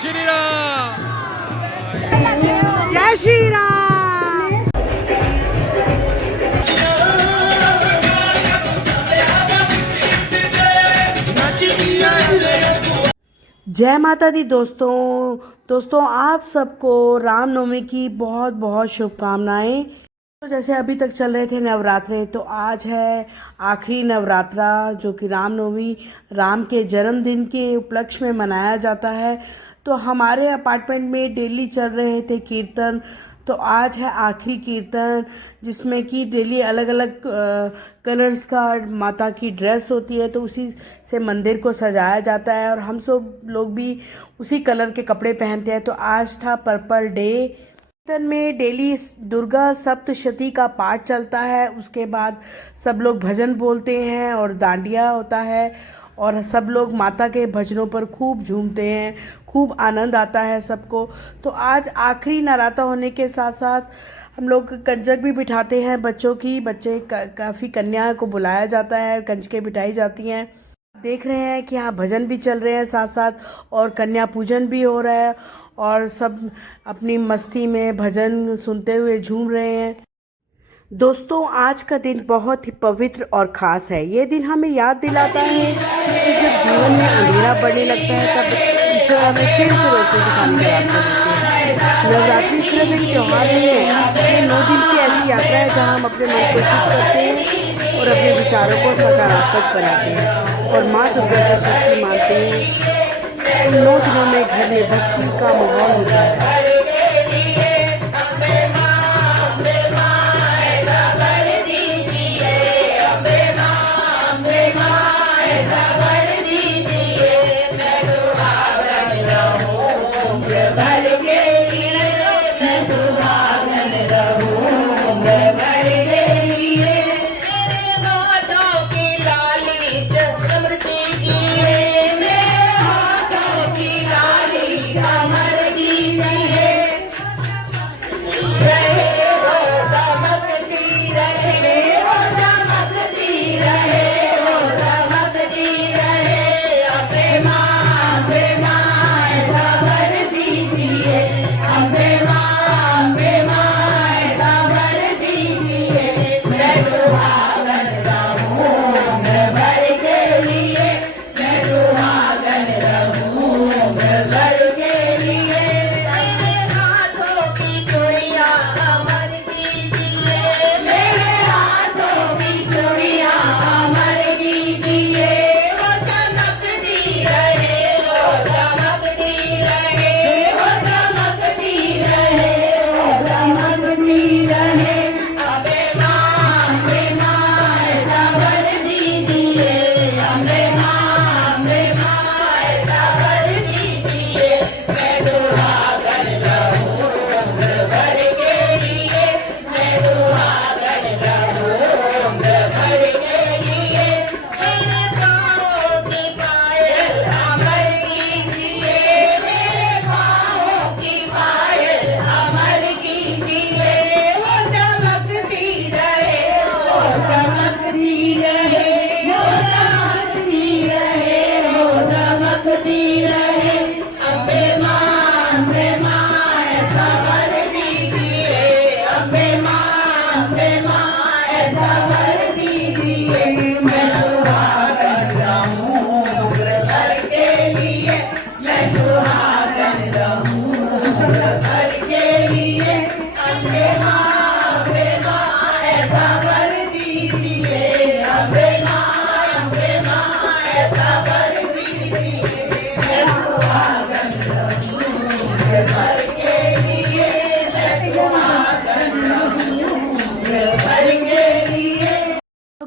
श्री राम। जय श्री राम। जय माता दी दोस्तों आप सबको रामनवमी की बहुत बहुत शुभकामनाएं। तो जैसे अभी तक चल रहे थे नवरात्रे, तो आज है आखिरी नवरात्रा जो कि रामनवमी राम के जन्मदिन के उपलक्ष्य में मनाया जाता है। तो हमारे अपार्टमेंट में डेली चल रहे थे कीर्तन। तो आज है आखिरी कीर्तन जिसमें कि डेली अलग अलग कलर्स का माता की ड्रेस होती है, तो उसी से मंदिर को सजाया जाता है और हम सब लोग भी उसी कलर के कपड़े पहनते हैं। तो आज था पर्पल डे। कीर्तन में डेली दुर्गा सप्तशती का पाठ चलता है, उसके बाद सब लोग भजन बोलते हैं और डांडिया होता है और सब लोग माता के भजनों पर खूब झूमते हैं, खूब आनंद आता है सबको। तो आज आखिरी नवरात्र होने के साथ साथ हम लोग कंजक भी बिठाते हैं बच्चों की। काफ़ी कन्या को बुलाया जाता है, कंजकें बिठाई जाती हैं। देख रहे हैं कि हाँ भजन भी चल रहे हैं साथ साथ और कन्या पूजन भी हो रहा है और सब अपनी मस्ती में भजन सुनते हुए झूम रहे हैं। दोस्तों आज का दिन बहुत ही पवित्र और ख़ास है। ये दिन हमें याद दिलाता है कि जब जीवन में अंधेरा बढ़ने लगता है तब ईश्वर हमें फिर से रोशनी दिखाने का रास्ता देते हैं। नवरात्रि सिर्फ एक त्यौहार नहीं है, ये 9 दिन की ऐसी यात्रा है जहाँ हम अपने मन को शुद्ध करते हैं और अपने विचारों को सकारात्मक बनाते हैं और माँ दुर्गा से शक्ति मानते हैं। इन 9 दिनों में घर में भक्ति का माहौल होता है।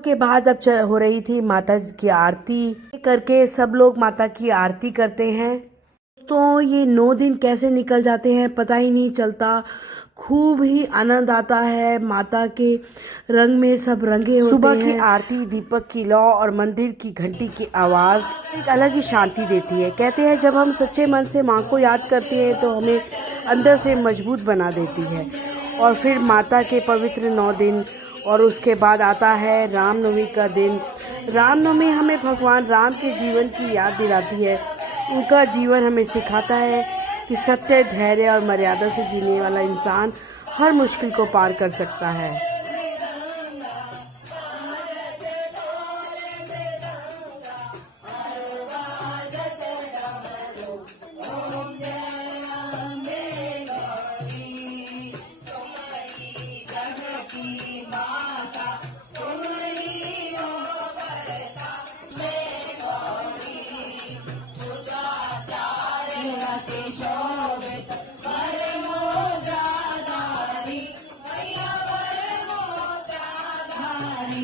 के बाद अब हो रही थी माता की आरती करके सब लोग माता की आरती करते हैं। तो ये 9 दिन कैसे निकल जाते हैं पता ही नहीं चलता। खूब ही आनंद आता है, माता के रंग में सब रंगे होते हैं। सुबह की आरती, दीपक की लौ और मंदिर की घंटी की आवाज़ एक अलग ही शांति देती है। कहते हैं जब हम सच्चे मन से माँ को याद करते हैं तो हमें अंदर से मजबूत बना देती है। और फिर माता के पवित्र 9 दिन और उसके बाद आता है रामनवमी का दिन। रामनवमी हमें भगवान राम के जीवन की याद दिलाती है। उनका जीवन हमें सिखाता है कि सत्य, धैर्य और मर्यादा से जीने वाला इंसान हर मुश्किल को पार कर सकता है।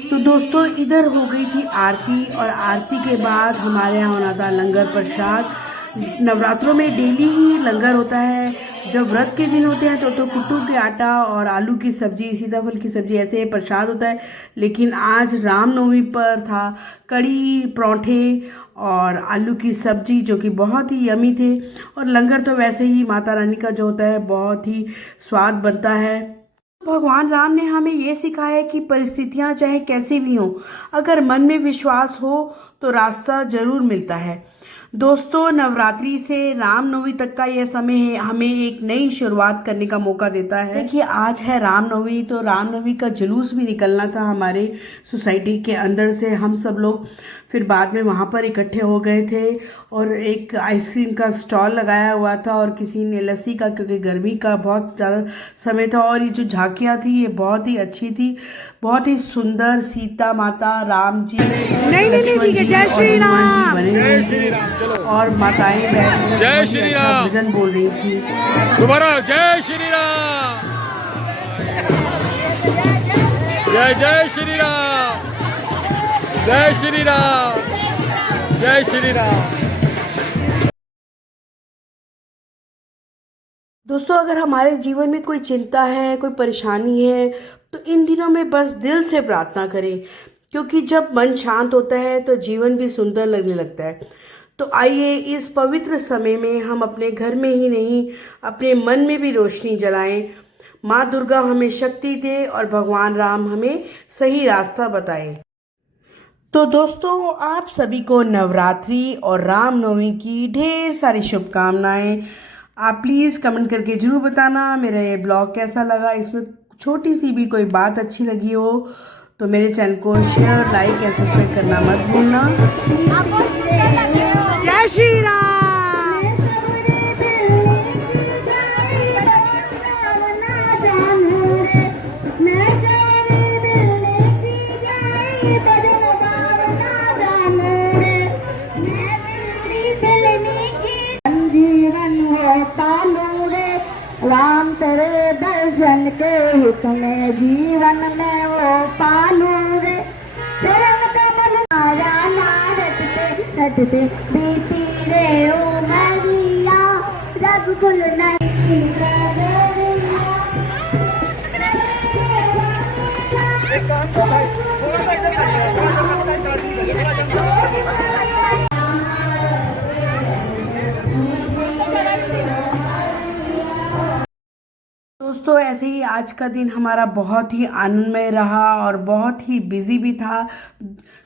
तो दोस्तों इधर हो गई थी आरती, और आरती के बाद हमारे यहाँ होना था लंगर प्रसाद। नवरात्रों में डेली ही लंगर होता है। जब व्रत के दिन होते हैं तो कुट्टू के आटा और आलू की सब्जी, सीताफल की सब्जी, ऐसे प्रसाद होता है। लेकिन आज रामनवमी पर था कड़ी, पराठे और आलू की सब्जी, जो कि बहुत ही यमी थे। और लंगर तो वैसे ही माता रानी का जो होता है बहुत ही स्वाद बनता है। भगवान राम ने हमें ये सिखाया है कि परिस्थितियां चाहे कैसी भी हों, अगर मन में विश्वास हो तो रास्ता जरूर मिलता है। दोस्तों नवरात्रि से रामनवमी तक का यह समय हमें एक नई शुरुआत करने का मौका देता है। देखिए आज है रामनवमी, तो रामनवमी का जुलूस भी निकलना था हमारे सोसाइटी के अंदर से। हम सब लोग फिर बाद में वहाँ पर इकट्ठे हो गए थे और एक आइसक्रीम का स्टॉल लगाया हुआ था और किसी ने लस्सी का, क्योंकि गर्मी का बहुत ज़्यादा समय था। और ये जो झांकियाँ थी ये बहुत ही अच्छी थी, बहुत ही सुंदर। सीता माता, राम जी, लक्ष्मण जी और हनुमान जी बने हुए थे और माताएं बैठ जय श्री राम भजन बोल रही थी। दोबारा जय श्री राम, जय जय श्री राम, जय श्री राम, जय श्री राम। दोस्तों अगर हमारे जीवन में कोई चिंता है, कोई परेशानी है, तो इन दिनों में बस दिल से प्रार्थना करें, क्योंकि जब मन शांत होता है तो जीवन भी सुंदर लगने लगता है। तो आइए इस पवित्र समय में हम अपने घर में ही नहीं, अपने मन में भी रोशनी जलाएं। माँ दुर्गा हमें शक्ति दे और भगवान राम हमें सही रास्ता बताए। तो दोस्तों आप सभी को नवरात्रि और रामनवमी की ढेर सारी शुभकामनाएं। आप प्लीज़ कमेंट करके ज़रूर बताना मेरा ये ब्लॉग कैसा लगा। इसमें छोटी सी भी कोई बात अच्छी लगी हो तो मेरे चैनल को शेयर, लाइक और सब्सक्राइब करना मत भूलना। जय श्री राम। राम तेरे दर्शन के हित में जीवन में वो पालू रे। रटते बीती रे ओ मैया, रघुकुल नहीं दोस्तों ऐसे ही आज का दिन हमारा बहुत ही आनंदमय रहा और बहुत ही बिजी भी था।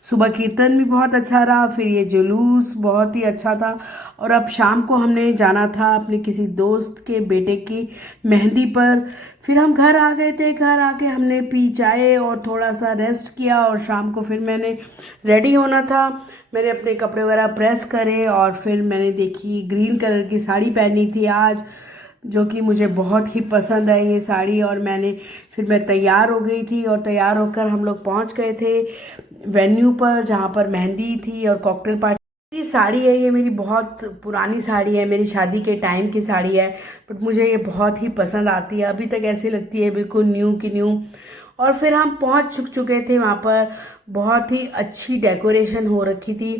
सुबह कीर्तन भी बहुत अच्छा रहा, फिर ये जुलूस बहुत ही अच्छा था। और अब शाम को हमने जाना था अपने किसी दोस्त के बेटे की मेहंदी पर। फिर हम घर आ गए थे। घर आके हमने पी चाय और थोड़ा सा रेस्ट किया और शाम को फिर मैंने रेडी होना था। मैंने अपने कपड़े वगैरह प्रेस करे और फिर मैंने देखी ग्रीन कलर की साड़ी पहनी थी आज, जो कि मुझे बहुत ही पसंद है ये साड़ी। और फिर मैं तैयार हो गई थी और तैयार होकर हम लोग पहुंच गए थे वेन्यू पर, जहां पर मेहंदी थी और कॉकटेल पार्टी। ये साड़ी है, ये मेरी बहुत पुरानी साड़ी है, मेरी शादी के टाइम की साड़ी है, बट मुझे ये बहुत ही पसंद आती है। अभी तक ऐसी लगती है बिल्कुल न्यू की न्यू। और फिर हम पहुंच चुके थे वहाँ पर, बहुत ही अच्छी डेकोरेशन हो रखी थी।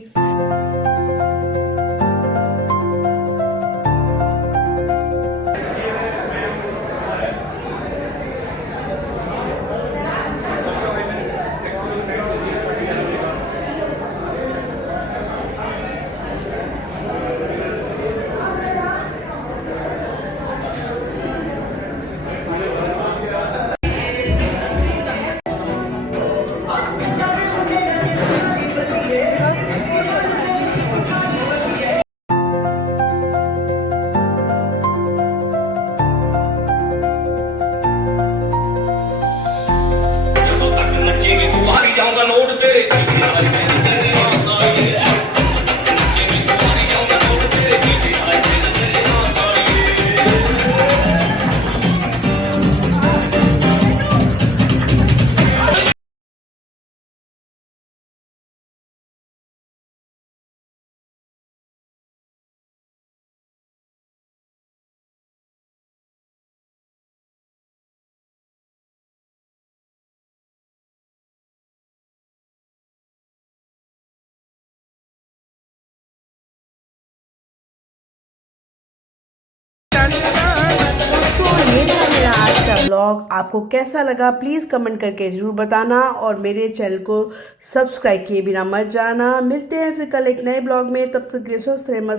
ब्लॉग आपको कैसा लगा प्लीज़ कमेंट करके ज़रूर बताना और मेरे चैनल को सब्सक्राइब किए बिना मत जाना। मिलते हैं फिर कल एक नए ब्लॉग में, तब तक के लिए स्वस्थ रहे, मस्त